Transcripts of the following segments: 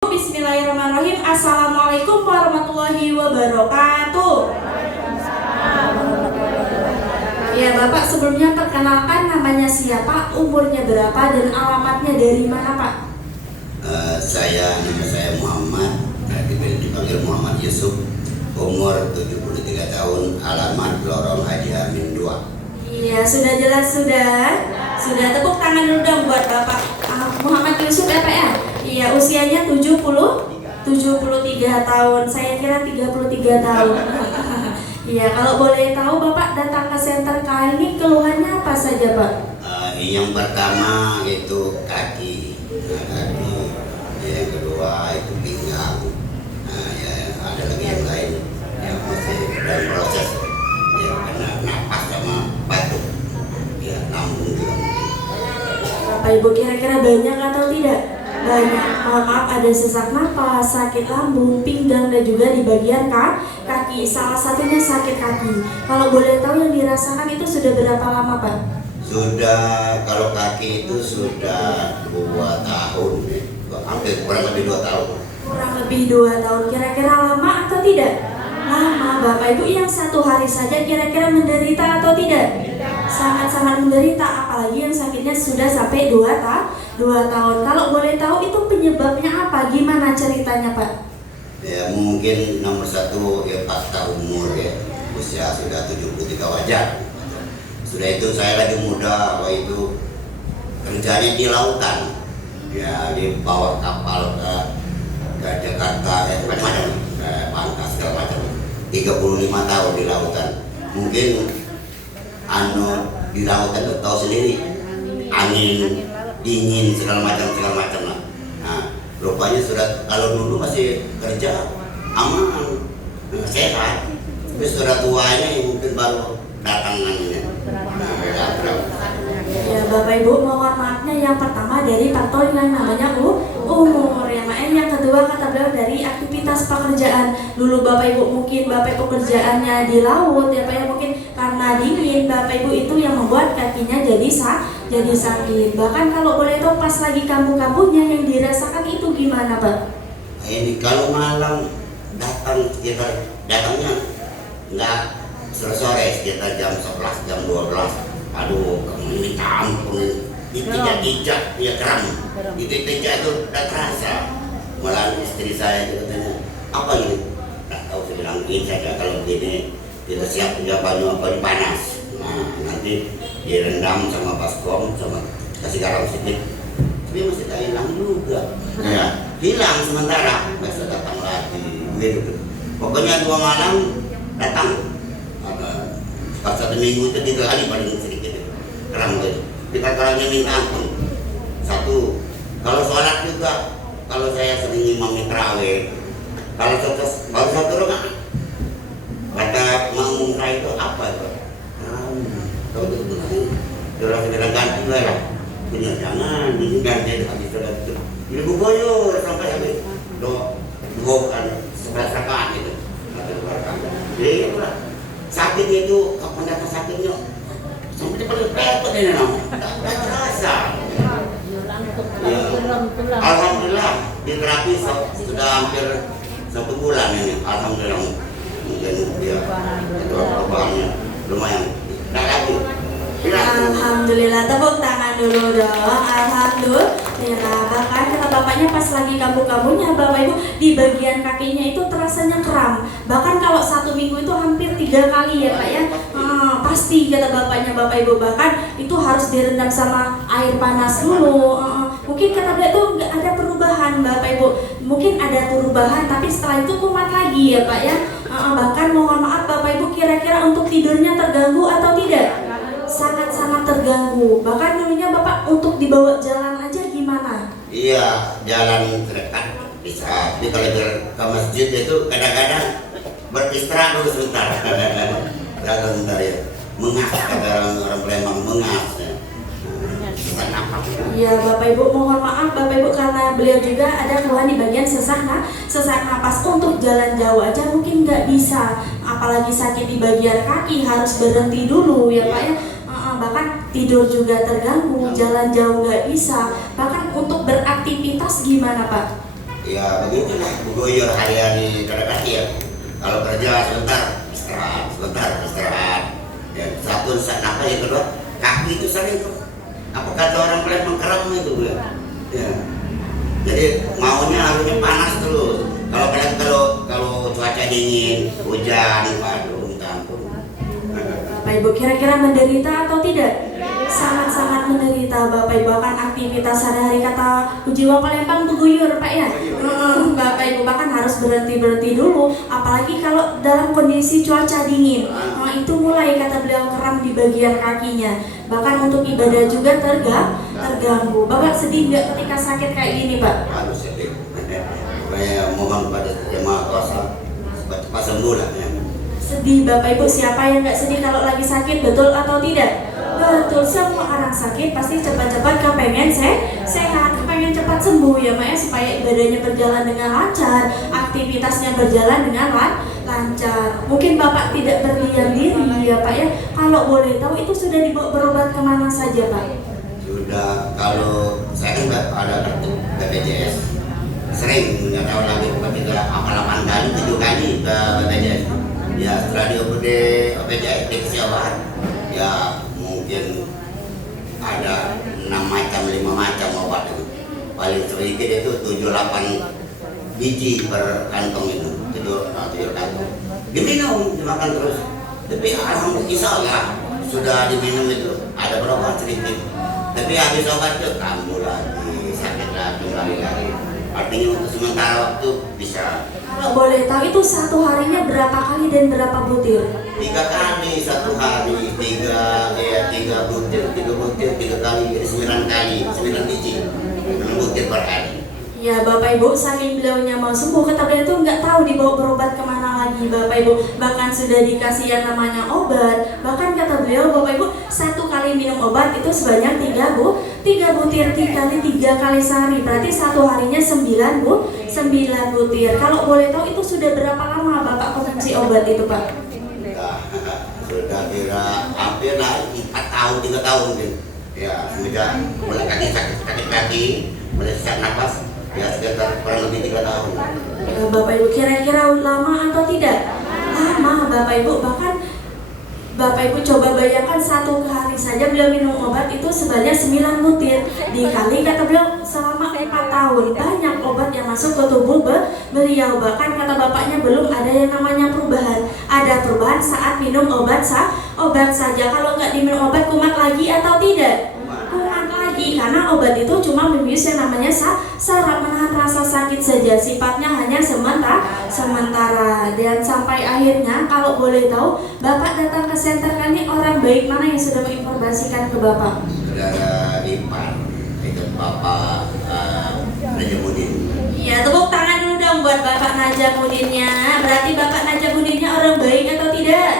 Bismillahirrahmanirrahim. Assalamualaikum warahmatullahi wabarakatuh. Ya Bapak, sebelumnya perkenalkan namanya siapa, umurnya berapa, dan alamatnya dari mana Pak? Nama saya Muhammad, dipanggil Muhammad Yusuf, umur 73 tahun, alamat Lorong Haji Amin 2. Iya, sudah jelas, sudah tepuk tangan dulu dong buat Bapak Muhammad Yusuf ya Pak ya? Iya, usianya 73 tahun, saya kira 33 tahun. Iya, kalau boleh tahu Bapak datang ke center kali ini keluhannya apa saja Pak? Yang pertama itu kaki, kaki. Yang kedua itu pinggang. Ya, ada lagi yang lain yang masih dalam proses. Ya, kena napas sama batuk. Ya, lambung juga. Bapak Ibu kira-kira banyak atau tidak? Banyak. Mohon maaf, ada sesak napas, sakit lambung, pinggang, dan juga di bagian kaki. Salah satunya sakit kaki. Kalau boleh tahu yang dirasakan itu sudah berapa lama Pak? Sudah, kalau kaki itu sudah 2 tahun, hampir kurang lebih 2 tahun. Kurang lebih 2 tahun. Kira-kira lama atau tidak? Lama. Bapak Ibu yang 1 hari saja kira-kira menderita atau tidak? Sangat-sangat menderita, apalagi yang sakitnya sudah sampai 2 tahun. Kalau boleh tahu itu penyebabnya apa? Gimana ceritanya Pak? Ya mungkin nomor 1 ya fakta umur ya, usia sudah 73 wajar. Sudah itu saya lagi muda, waktu itu kerjanya di lautan, ya di bawah kapal ke Jakarta, macam-macam, Pangkas segala macam. 35 tahun di lautan. Mungkin di lautan itu tahu sendiri, angin dingin segala macam lah. Nah, rupanya sudah kalau dulu masih kerja aman, sehat, tapi sudah tua ini mungkin baru datangannya. Ya Bapak Ibu, mohon maafnya yang pertama dari faktor yang namanya umur ya Mak. Yang kedua kata beliau dari aktivitas pekerjaan. Dulu Bapak Ibu mungkin Bapak Ibu kerjaannya di laut ya Pak ya, mungkin karena dingin Bapak Ibu itu yang membuat kakinya jadi sakit. Bahkan kalau boleh tahu pas lagi kambuh-kambuhnya yang dirasakan itu gimana Pak? Ini kalau malam datangnya nggak sore sekitar jam 11 jam 12. Aduh, kamu ini ampun, dipijak-pijak, ya kram, dipijak itu udah terasa. Malah istri saya juga katanya, apa ini? Nggak tahu, saya bilang ini saja kalau begini kita siap jawabannya apa ini panas. Nah nanti direndam sama baskom, sama kasih garam sedikit, tapi masih tak hilang juga. Ya, hilang sementara, besok datang lagi, gitu. Pokoknya 2 malam datang. Pas 1 minggu itu 3 kali paling sedikit itu kerang gitu. Kita kerangnya minta ampun. 1, kalau sholat juga, kalau saya sering imam terawih, kalau baru 1 rakaat, kata makmum saya itu apa itu? Tahu itu lagi. Terus saya ganti lah. Benar jangan, ini ganti habis sholat itu. Ini buboyo sampai habis 11 rakaat itu. Jadi sakitnya itu kapan datang sakitnya sampai di paling repot ini nggak terasa. Ya, alhamdulillah di terapi sudah hampir 1 bulan ini, alhamdulillah. Mungkin dia perubahannya lumayan. Nggak lagi. Alhamdulillah, tepuk tangan dulu dong. Alhamdulillah. Bahkan kata bapaknya pas lagi kambuh-kambuhnya Bapak Ibu di bagian kakinya itu terasanya kram. Bahkan kalau 1 minggu itu hampir 3 kali ya Pak ya. Pasti kata bapaknya Bapak Ibu, bahkan itu harus direndam sama air panas dulu. Mungkin kata dia tuh nggak ada perubahan Bapak Ibu. Mungkin ada perubahan tapi setelah itu kumat lagi ya Pak ya. Bahkan mohon maaf Bapak Ibu, kira-kira untuk tidurnya terganggu atau tidak? Sangat-sangat terganggu. Bahkan dulunya Bapak untuk dibawa jalan aja gimana? Iya, jalan dekat bisa. Jadi kalau ke masjid itu kadang-kadang beristirahat dulu sebentar. Jalan sebentar ya. Mengas, kata orang Palembang, mengas. Ya Bapak Ibu, mohon maaf Bapak Ibu karena beliau juga ada keluhan di bagian sesak napas. Untuk jalan jauh aja mungkin nggak bisa, apalagi sakit di bagian kaki harus berhenti dulu ya Pak ya. Bahkan tidur juga terganggu, jalan jauh nggak bisa. Bahkan untuk beraktivitas gimana Pak? Ya begitulah, guyur hari-hari kadang-kadang ya. Kalau kerja sebentar istirahat. Dan satu apa yang kedua, kaki itu sering tuh. Apa kata orang Palembang kram itu ya. Ya. Jadi maunya harusnya panas terus. Kalau cuaca dingin, hujan, waduh, minta ampun. Bapak Ibu kira-kira menderita atau tidak? Sangat-sangat menderita Bapak Ibu, akan aktivitas sehari-hari kata Jiwa Palembang beguyur Pak ya. Bapak Ibu bahkan harus berhenti dulu, apalagi kalau dalam kondisi cuaca dingin. Itu mulai kata beliau kram di bagian kakinya. Bahkan untuk ibadah juga terganggu. Bapak sedih nggak ketika sakit kayak gini Pak? Aduh sedih. Supaya mohon pada jemaah kuasa cepat sembuh lah ya. Sedih Bapak Ibu, siapa yang nggak sedih kalau lagi sakit, betul atau tidak? Betul, semua orang sakit pasti cepat-cepat kepengen sehat, kepengen cepat sembuh ya Mak ya, supaya ibadahnya berjalan dengan lancar, aktivitasnya berjalan dengan lancar. Mungkin Bapak tidak berdiam diri ya Pak ya, kalau boleh tahu itu sudah dibawa berobat kemana saja Pak? Sudah, kalau saya kan ada kartu BPJS, sering nggak tahu lagi ketika 8 kali 7 kali ke BPJS. Ya setelah di BPJS di kesehatan ya mungkin ada 6 macam 5 macam obat itu. Paling sedikit itu 7-8 biji per kantong itu, 7 kantong diminum, dimakan terus. Tapi alhamdulillah sudah diminum itu ada berapa sedikit, tapi habis obat itu kambuh lagi, sakit lagi, lagi. Artinya untuk sementara waktu bisa. Kalau boleh tahu itu satu harinya berapa kali dan berapa butir? 3 kali satu hari, 3 butir, 3 kali, jadi 9 kali, 9 biji, 9 butir per hari. Ya Bapak Ibu, saking beliaunya mau sembuh, kata beliau itu nggak tahu dibawa berobat kemana lagi Bapak Ibu. Bahkan sudah dikasih yang namanya obat. Bahkan kata beliau Bapak Ibu, 1 kali minum obat itu sebanyak 3 butir, 3 kali sehari. Berarti 1 harinya 9 butir. Kalau boleh tahu itu sudah berapa lama Bapak konsumsi obat itu Pak? Sudah kira hampir lah 4 tahun, 3 tahun mungkin. Ya, semenjak mulai sakit kaki, mulai sesak nafas. Ya sekitar kurang lebih 3 tahun. Bapak Ibu kira-kira lama atau tidak? Lama Bapak Ibu, bahkan Bapak Ibu coba bayangkan 1 hari saja beliau minum obat itu sebanyak 9 butir. Dikali kata beliau selama 4 tahun banyak obat yang masuk ke tubuh beliau. Bahkan kata bapaknya belum ada yang namanya perubahan. Ada perubahan saat minum obat saja. Kalau nggak diminum obat kumat lagi atau tidak? Kumat lagi, karena obat itu cuma membius yang namanya saraf, menahan rasa sakit saja, sifatnya hanya sementara. Dan sampai akhirnya kalau boleh tahu Bapak datang ke center ini orang baik mana yang sudah menginformasikan ke Bapak? Saudara ipar itu Bapak Najamudin. Iya, tepuk tangan dulu dong buat Bapak Najamudinnya. Berarti Bapak Najamudinnya orang baik atau tidak?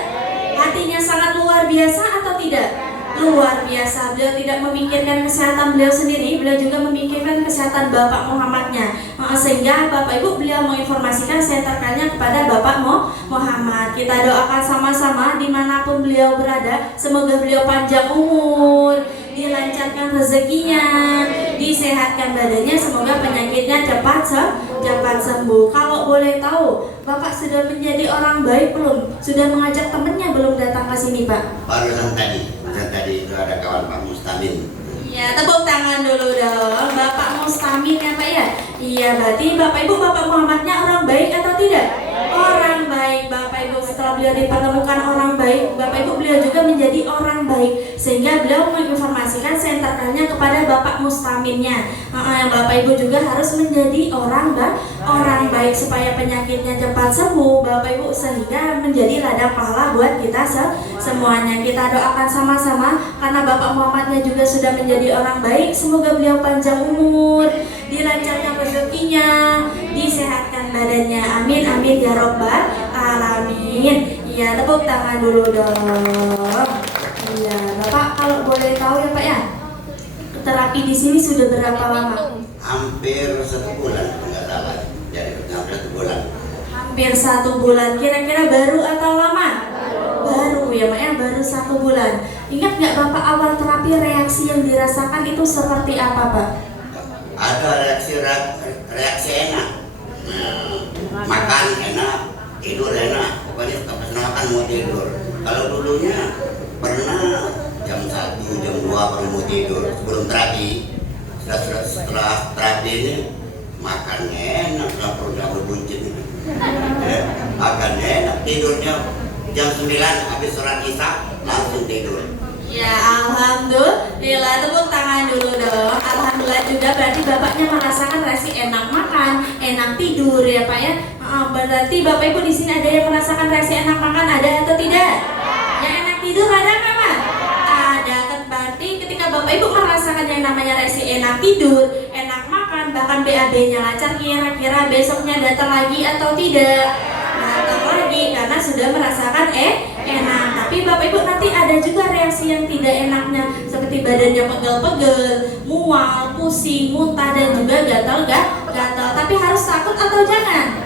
Hatinya sangat luar biasa atau tidak? Luar biasa, beliau tidak memikirkan kesehatan beliau sendiri, beliau juga memikirkan kesehatan Bapak Muhammadnya. Sehingga Bapak Ibu beliau menginformasikan senterkannya kepada Bapak Muhammad. Kita doakan sama-sama dimanapun beliau berada, semoga beliau panjang umur, dilancarkan rezekinya, disehatkan badannya, semoga penyakitnya cepat sembuh. Kalau boleh tahu, Bapak sudah menjadi orang baik belum? Sudah mengajak temannya belum datang ke sini Pak? Barusan tadi itu ada kawan Pak Mustamin. Ya, tepuk tangan dulu dong Bapak Mustamin ya Pak ya. Iya, berarti Bapak Ibu Bapak Muhammadnya orang baik atau tidak? Orang baik Bapak Ibu. Setelah beliau dipertemukan orang baik, Bapak Ibu beliau juga menjadi orang baik, sehingga beliau menginformasikan senterkannya kepada Bapak Mustaminnya. Bapak Ibu juga harus menjadi orang baik supaya penyakitnya cepat sembuh Bapak Ibu, sehingga menjadi ladang pahala buat kita semuanya. Kita doakan sama-sama karena Bapak Muhammadnya juga sudah menjadi orang baik. Semoga beliau panjang umur, dilancarkan rezekinya, disehatkan badannya. Amin amin ya robbal alamin. Iya, tepuk tangan dulu dong. Iya, Bapak kalau boleh tahu ya Pak ya, terapi di sini sudah berapa lama? Hampir 1 bulan nggak salah. Jadi hampir 1 bulan. Hampir 1 bulan. Kira-kira baru atau lama? Baru ya Mak ya, baru 1 bulan. Ingat nggak Bapak awal terapi reaksi yang dirasakan itu seperti apa Pak? Ada reaksi enak. Makan enak, tidur enak, pokoknya pas makan mau tidur. Kalau dulunya pernah jam 1, jam 2 baru mau tidur sebelum terapi. Setelah terapi ini makannya enak, nggak perlu berbuncit. Makan enak, tidurnya jam 9 habis sholat isya langsung tidur. Ya, alhamdulillah, tepuk tangan dulu dong. Alhamdulillah juga berarti bapaknya merasakan reaksi enak makan, enak tidur ya Pak ya. Berarti Bapak Ibu di sini ada yang merasakan reaksi enak makan, ada atau tidak? Yang enak tidur ada nggak Pak? Ada kan, berarti ketika Bapak Ibu merasakan yang namanya reaksi enak tidur, enak makan, bahkan BAB-nya lancar, kira-kira besoknya datang lagi atau tidak? Datang lagi karena sudah merasakan enak. Tapi Bapak Ibu nanti ada juga reaksi yang tidak enaknya, seperti badannya pegel-pegel, mual, pusing, muntah, dan juga gatal-gatal. Tapi harus takut atau jangan?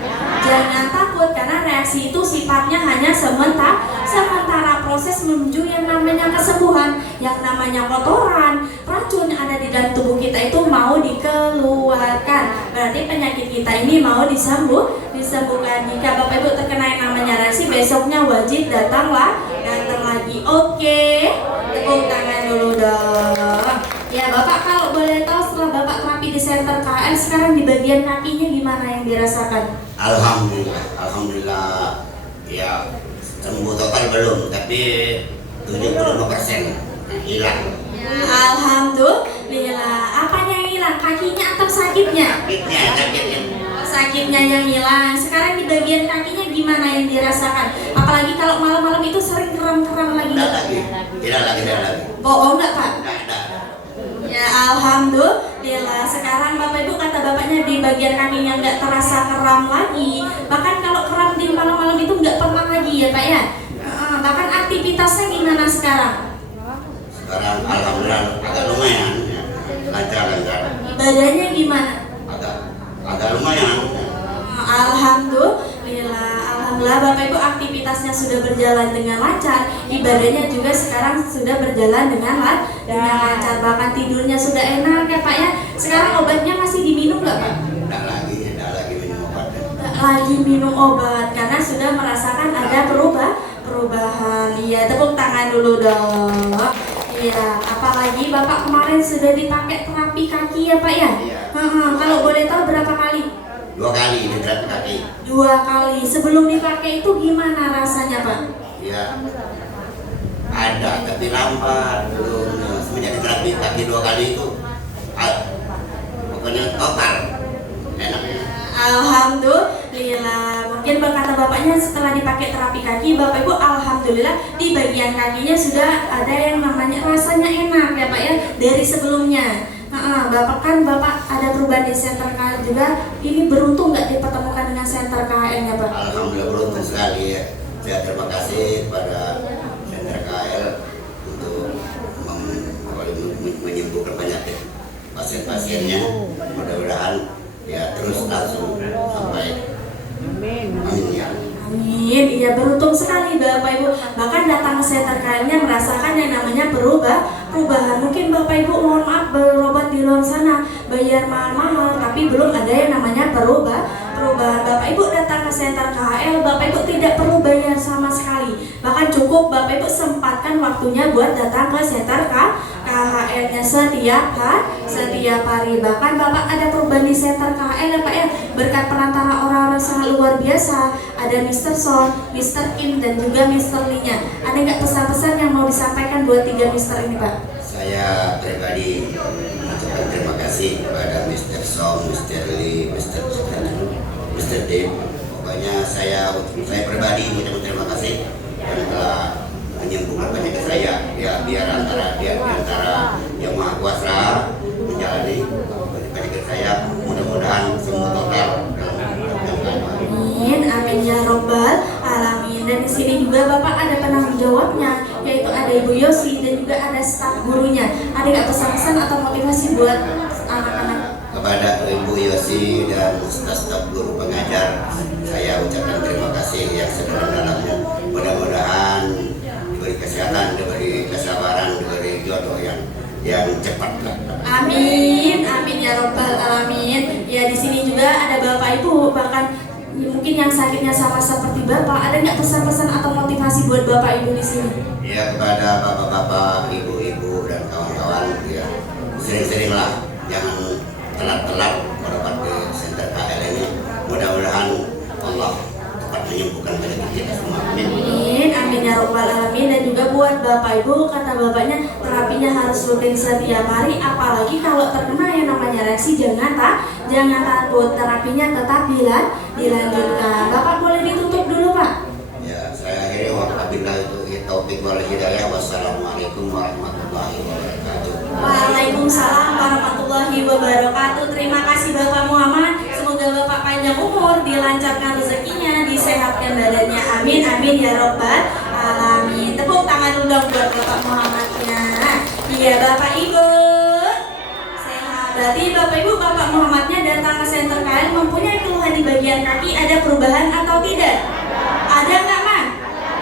Jangan takut, karena reaksi itu sifatnya hanya sementara proses menuju yang namanya kesembuhan. Yang namanya kotoran, racun yang ada di dalam tubuh kita itu mau dikeluarkan. Berarti penyakit kita ini mau disembuhkan. Jika Bapak Ibu terkena yang namanya reaksi, besoknya wajib datang lagi. Oke, tepuk tangan dulu dong. Ya Bapak, kalau boleh tahu setelah Bapak terapi di Center KL, sekarang di bagian kakinya gimana yang dirasakan? Alhamdulillah, ya sembuh total belum, tapi 75% hilang. Ya, alhamdulillah. Apanya yang hilang? Kakinya atau sakitnya? Sakitnya. Sakitnya yang hilang. Sekarang di bagian kakinya gimana yang dirasakan? Apalagi kalau malam-malam itu sering kram-kram lagi. Tidak lagi. Bohong nggak Pak? Tidak. Ya alhamdulillah. Sekarang Bapak Ibu kata bapaknya di bagian kakinya nggak terasa kram lagi. Bahkan kalau kram di malam-malam itu nggak pernah lagi ya Pak ya. Bahkan aktivitasnya gimana sekarang? Sekarang alhamdulillah agak lumayan, ya. Lancar. Badannya gimana? Agak lumayan. Alhamdulillah Bapak Ibu aktivitasnya sudah berjalan dengan lancar, ibadahnya juga sekarang sudah berjalan dengan lancar, bahkan tidurnya sudah enak ya Pak ya. Sekarang obatnya masih diminum nggak Pak? Tidak lagi minum obat. Nggak lagi minum obat karena sudah merasakan ada perubahan. Iya, tepuk tangan dulu dong. Iya, apalagi Bapak kemarin sudah dipakai terapi kaki ya Pak ya? Iya. Kalau boleh tahu berapa kali? 2 kali di terapi kaki. 2 kali. Sebelum dipakai itu gimana rasanya Pak? Ya, ada tapi lambat belum. Semenjak terapi kaki 2 kali itu, pokoknya total enaknya. Alhamdulillah. Mungkin berkata bapaknya setelah dipakai terapi kaki, Bapak Ibu alhamdulillah di bagian kakinya sudah ada yang namanya rasanya enak ya Pak ya dari sebelumnya. Bapak ada perubahan di Center KL juga. Ini beruntung nggak dipertemukan dengan Center KL ya Pak? Alhamdulillah beruntung sekali ya. Saya terima kasih pada Center KL untuk menyembuhkan penyakit pasien-pasiennya. Mudah-mudahan ya terus langsung sampai amin ya. Amin. Iya, beruntung sekali Bapak Ibu. Bahkan datang ke Center KL-nya merasakan yang namanya perubahan. Mungkin Bapak Ibu mohon maaf berobat di luar sana bayar mahal-mahal, tapi belum ada yang namanya perubahan. Bapak Ibu datang ke Center KL, Bapak Ibu tidak perlu bayar sama sekali. Bahkan cukup Bapak Ibu sempatkan waktunya buat datang ke Center KL-nya setiap hari. Bahkan Bapak ada perubahan di Center KL ya Pak ya, berkat perantara orang-orang sangat luar biasa. Ada Mr. Son, Mr. Kim, dan juga Mr. Lee-nya. Ada nggak pesan-pesan yang mau disampaikan buat 3 Mr. ini Pak? Saya pribadi mengucapkan terima kasih kepada Mr. Song, Mr. Lee, Mr. Tim. Pokoknya saya pribadi mengucapkan terima kasih karena telah menyembuhkan penyakit saya. Ya biar antara yang Maha Kuasa menjalani penyakit saya, mudah-mudahan semua total dalam Amin ya robbal alamin. Dan di sini juga Bapak ada penanggung jawabnya, yaitu ada Ibu Yosi dan juga ada staf gurunya. Ada nggak pesan-pesan atau motivasi buat anak-anak? Kepada Ibu Yosi dan staf guru pengajar, saya ucapkan terima kasih yang sedalam-dalamnya. Mudah-mudahan diberi kesehatan, diberi kesabaran, diberi jodoh yang cepat. Amin ya robbal alamin. Ya di sini juga juga ada Bapak Ibu, bahkan mungkin yang sakitnya sama seperti Bapak. Ada nggak pesan-pesan atau motivasi buat Bapak Ibu di sini? Ya, kepada bapak-bapak, ibu-ibu dan kawan-kawan, ya sering-seringlah, jangan telat-telat berobat di Center KL ini. Mudah-mudahan Allah cepat menyembuhkan penyakit kita semua. Amin. Amin, amin ya robbal alamin. Dan juga buat Bapak Ibu, kata bapaknya terapinya harus rutin setiap hari. Apalagi kalau terkena yang namanya reaksi, jangan takut. Terapinya tetap dilanjutkan. Bapak boleh ditutup dulu, Pak. Ya, saya akhiri wabillahi taufiq wal hidayah. Wassalamualaikum warahmatullahi wabarakatuh. Waalaikumsalam warahmatullahi wabarakatuh. Terima kasih Bapak Muhammad. Semoga Bapak panjang umur, dilancarkan rezekinya, disehatkan badannya. Amin, amin ya robbal alamin. Tepuk tangan dulu dong buat Bapak Muhammadnya. Iya Bapak Ibu, sehat. Berarti Bapak Ibu, Bapak Muhammadnya datang ke Center KL mempunyai keluhan di bagian kaki. Ada perubahan atau tidak? Ada nggak, Man?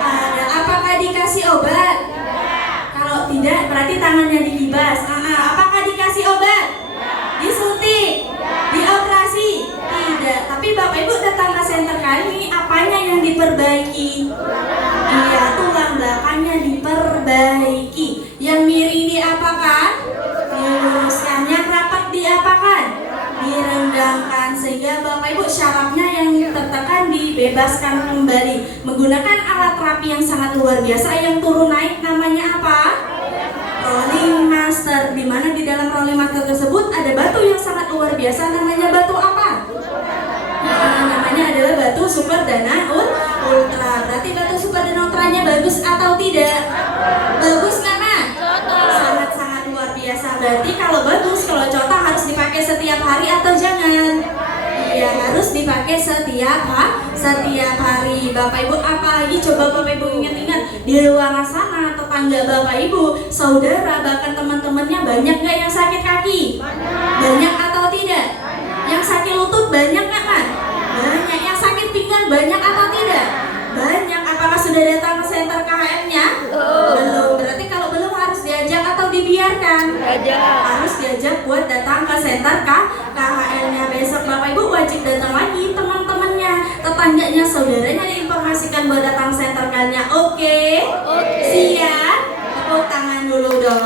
Ada. Apakah dikasih obat? Kalau tidak, berarti tangannya dikibas. Apakah dikasih obat? Disuntik? Dioperasi? Tidak. Tapi Bapak Ibu datang ke Center KL ini, apanya yang diperbaiki? Iya, tulang belakangnya diperbaiki. Yang miring diapakan? Diluruskan. Yang rapat diapakan? Direnggangkan. Sehingga Bapak Ibu syarafnya yang tertekan dibebaskan kembali menggunakan alat terapi yang sangat luar biasa yang turun naik. Namanya apa? Rolling Master. Di mana di dalam Rolling Master tersebut ada batu yang sangat luar biasa. Namanya batu apa? Namanya adalah batu Super Dana Ultra. Berarti batu Super Dana Ultranya bagus atau tidak? Bagus nggak, Man? Sangat-sangat luar biasa. Berarti kalau bagus, kalau contoh harus dipakai setiap hari atau jangan? Iya, harus dipakai setiap hari. Bapak Ibu, apalagi coba Bapak Ibu ingat-ingat di luar sana, tetangga Bapak Ibu, saudara, bahkan teman-temannya banyak nggak yang sakit kaki? Banyak atau tidak? Yang sakit lutut banyak nggak, Man? Banyak. Yang sakit pinggang banyak atau tidak? Banyak. Apakah sudah datang ke Center KL-nya? Belum. Berarti kalau belum harus diajak atau dibiarkan? Harus diajak buat datang ke Center KL-nya. Besok Bapak Ibu wajib datang lagi, teman-temannya, tetangganya, saudaranya diinformasikan buat datang Center KL-nya. Oke? Siap? Tepuk tangan dulu dong.